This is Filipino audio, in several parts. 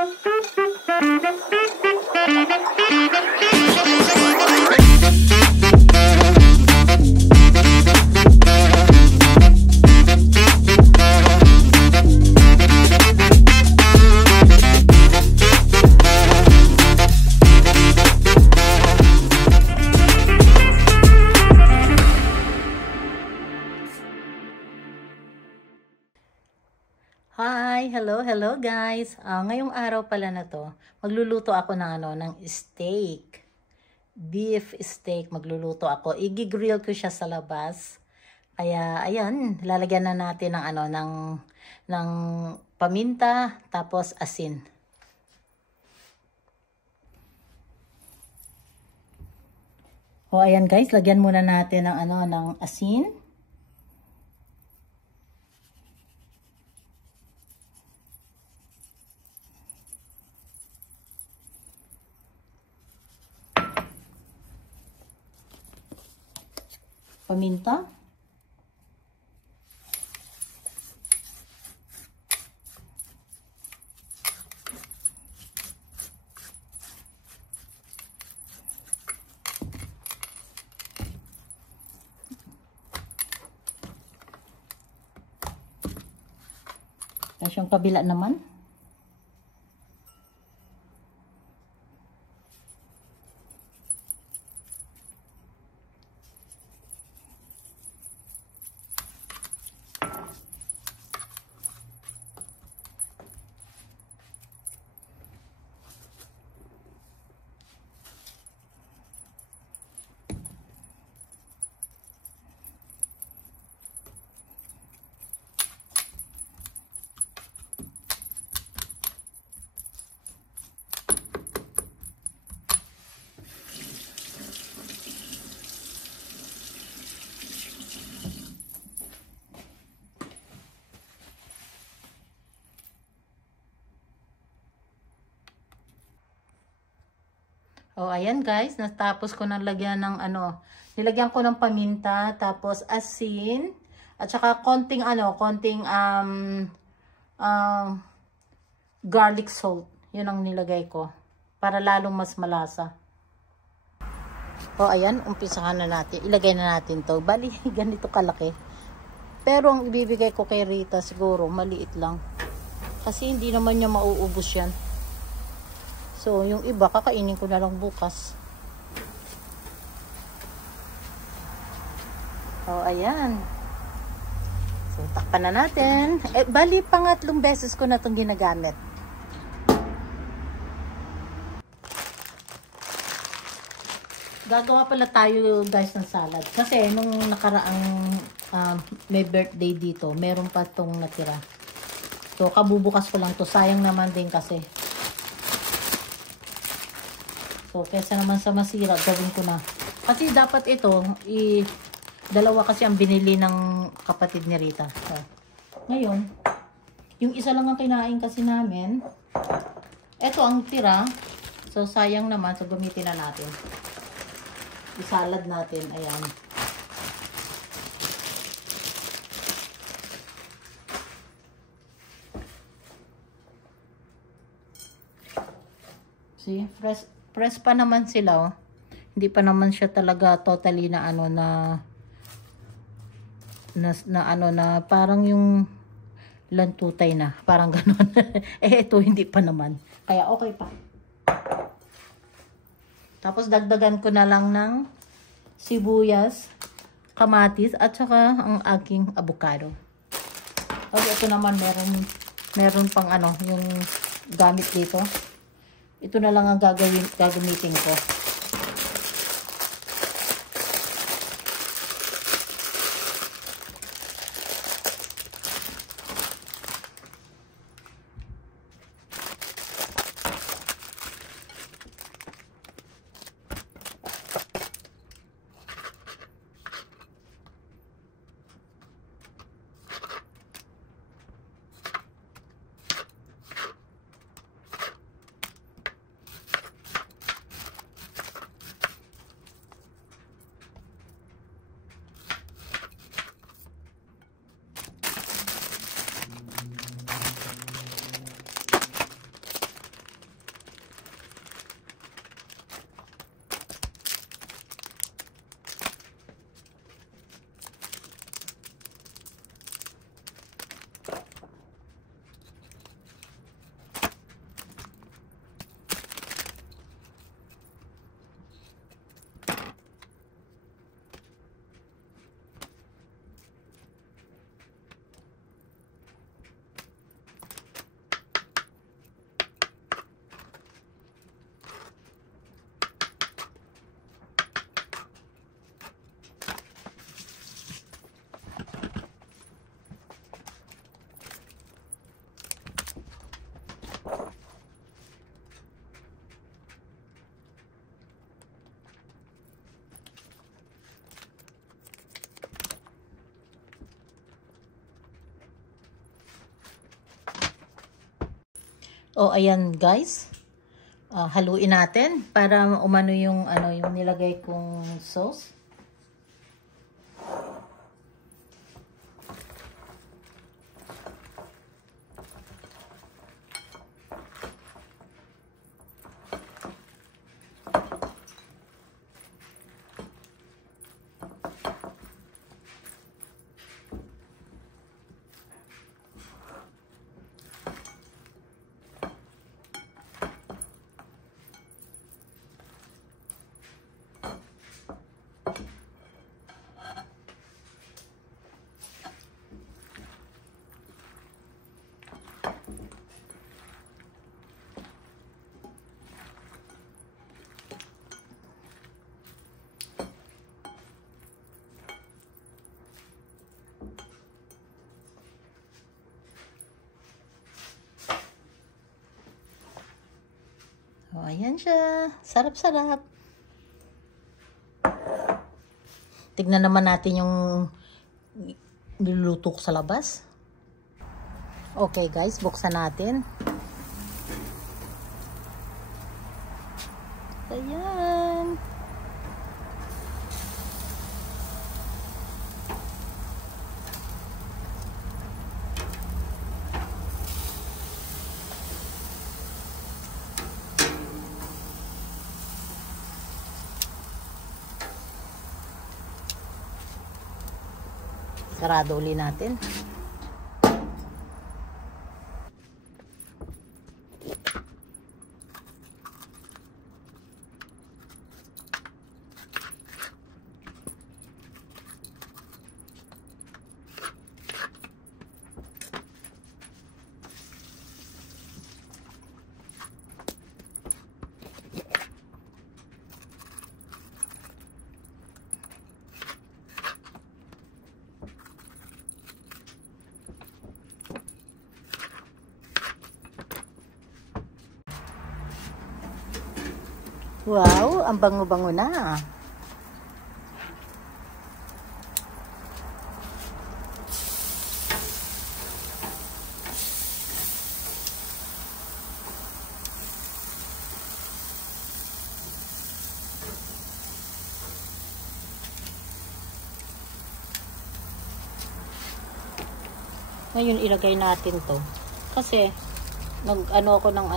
Hi! Hello guys! Ngayong araw pala na to, magluluto ako ng steak. Beef steak magluluto ako. I-grill ko siya sa labas. Kaya ayan, lalagyan na natin ng paminta tapos asin. O ayan guys, lagyan muna natin ng asin. Paminta. Tapos yung kabila naman. O, ayan guys, natapos ko na lagyan ng nilagyan ko ng paminta, tapos asin, at saka konting garlic salt. Yun ang nilagay ko, para lalong mas malasa. O, ayan, umpisahan na natin. Ilagay na natin to. Bali, ganito kalaki. Pero ang ibibigay ko kay Rita siguro, maliit lang. Kasi hindi naman niya mauubos yan. So, yung iba, kakainin ko na lang bukas. O, ayan. So, takpan na natin. Bali, pangatlong beses ko na itong ginagamit. Gagawa pala tayo, guys, ng salad. Kasi, nung nakaraang may birthday dito, meron pa itong natira. So, kabubukas ko lang to. Sayang naman din kasi. So, kesa naman sa masira, gawin ko na. Kasi dapat ito, dalawa kasi ang binili ng kapatid ni Rita. So, ngayon, yung isa lang ang kinain kasi namin. Ito ang tira. So, sayang naman. So, gamitin na natin. I-salad natin. Ayan. See? Fresh pa naman sila, oh. Hindi pa naman siya talaga totally na na parang yung lantutay na, parang gano'n. Ito hindi pa naman. Kaya okay pa. Tapos dagdagan ko na lang ng sibuyas, kamatis, at saka ang aking avocado. Okay, ito naman meron pang yung gamit dito. Ito na lang ang gagamitin ko. O, ayan guys. Haluin natin para umano yung yung nilagay kong sauce. O, ayan siya. Sarap-sarap. Tignan naman natin yung niluluto ko sa labas. Okay guys, buksan natin. Ayan. Sarado uli natin. Wow, ang bango-bango na. Ngayon ilagay natin to. Kasi nag-ano ako ng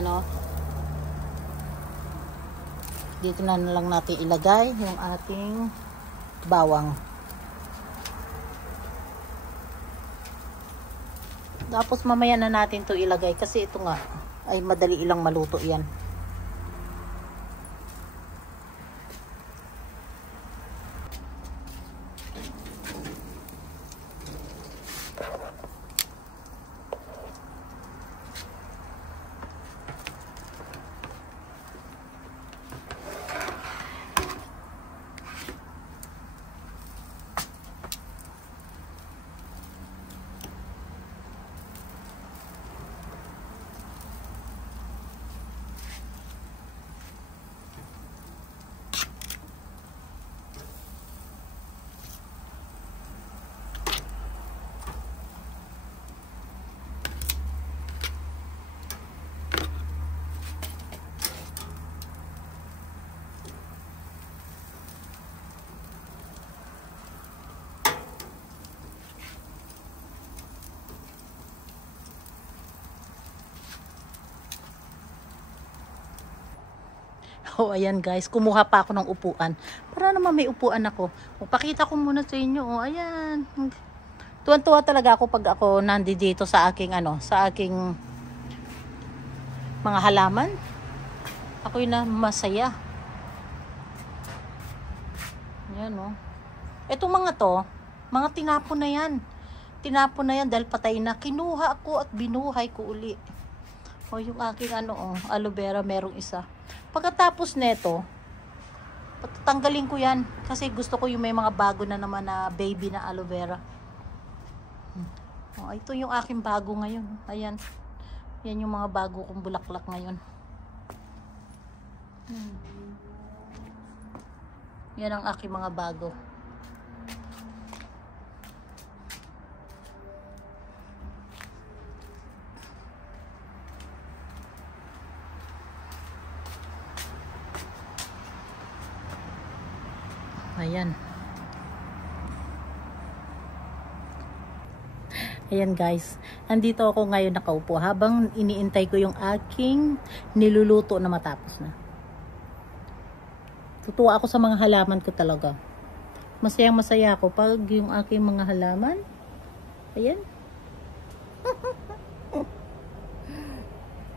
dito na lang natin ilagay yung ating bawang. Tapos mamaya na natin to ilagay kasi ito nga ay madali ilang maluto yan. Oh, ayan guys, kumuha pa ako ng upuan. Para naman may upuan ako. Pakita ko muna sa inyo. Oh, ayan. Tuwan-tuwa talaga ako pag ako nandito sa aking sa aking mga halaman. Ako'y na masaya. Ayan oh. Etong mga to, mga tinapon na yan. Tinapon na yan dahil patay na. Kinuha ako at binuhay ko uli. O yung aking aloe vera merong isa. Pagkatapos neto, patanggalin ko yan kasi gusto ko yung may mga bago na naman na baby na aloe vera. O, ito yung aking bago ngayon. Ayan. Yan yung mga bago kong bulaklak ngayon. Yan ang aking mga bago. Ayan. Ayan guys, nandito ako ngayon nakaupo habang iniintay ko yung aking niluluto na matapos na. Tutuwa ako sa mga halaman ko talaga. Masayang masaya ako pag yung aking mga halaman. Ayan.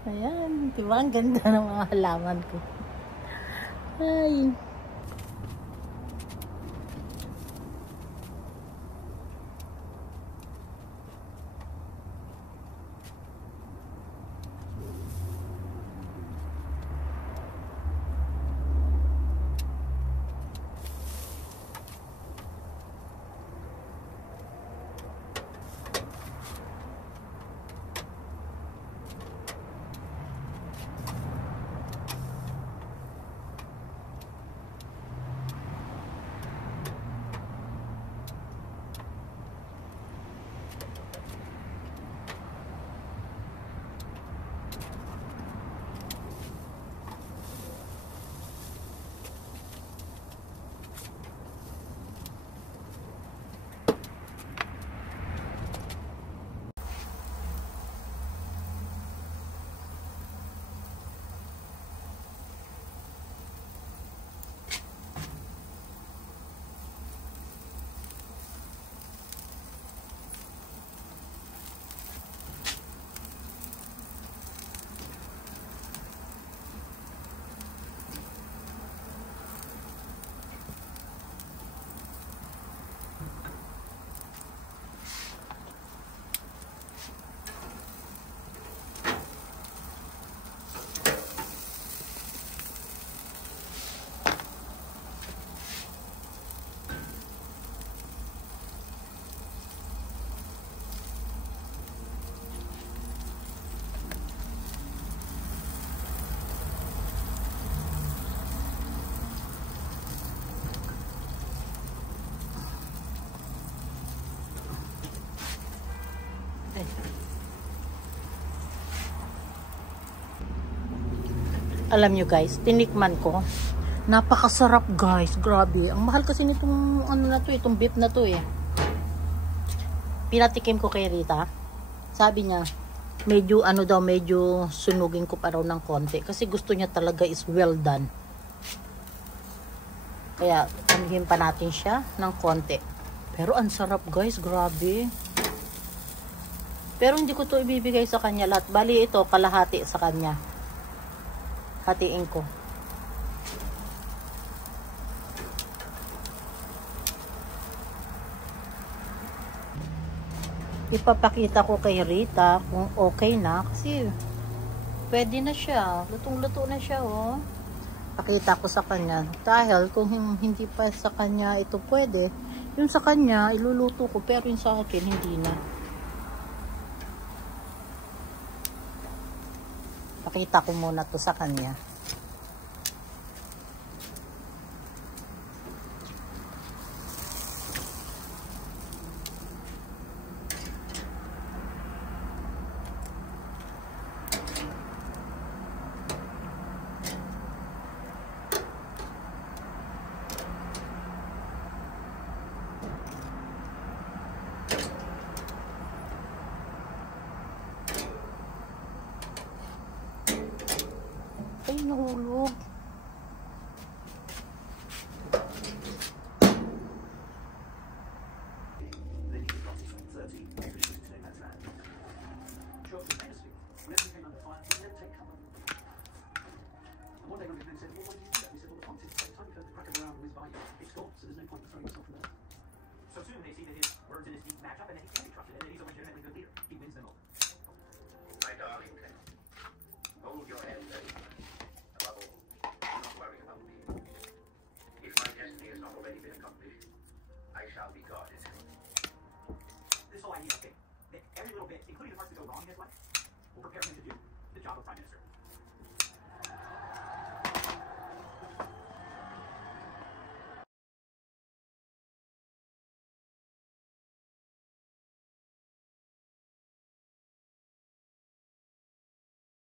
Ayan, diba? Ang ganda ng mga halaman ko. Ay. Alam nyo guys, tinikman ko. Napakasarap guys, grabe. Ang mahal kasi nitong ano na to, itong beef na to eh. Pinatikim ko kay Rita. Sabi niya, medyo ano daw, medyo sunugin ko pa raw ng konti. Kasi gusto niya talaga is well done. Kaya, anuhin pa natin siya ng konti. Pero ang sarap guys, grabe. Pero hindi ko to ibibigay sa kanya lahat. Bali ito, kalahati sa kanya. Hatiin ko. Ipapakita ko kay Rita kung okay na. Kasi pwede na siya. Lutong-luto na siya, oh. Pakita ko sa kanya. Dahil kung hindi pa sa kanya ito pwede, yung sa kanya, iluluto ko. Pero yung sa akin, hindi na. Pakita ko muna to sa kanya. Ay, nahulog. So soon they see that his words and his deeds match up and that he can be trusted and that he's a legitimately good leader. He wins them over. My darling.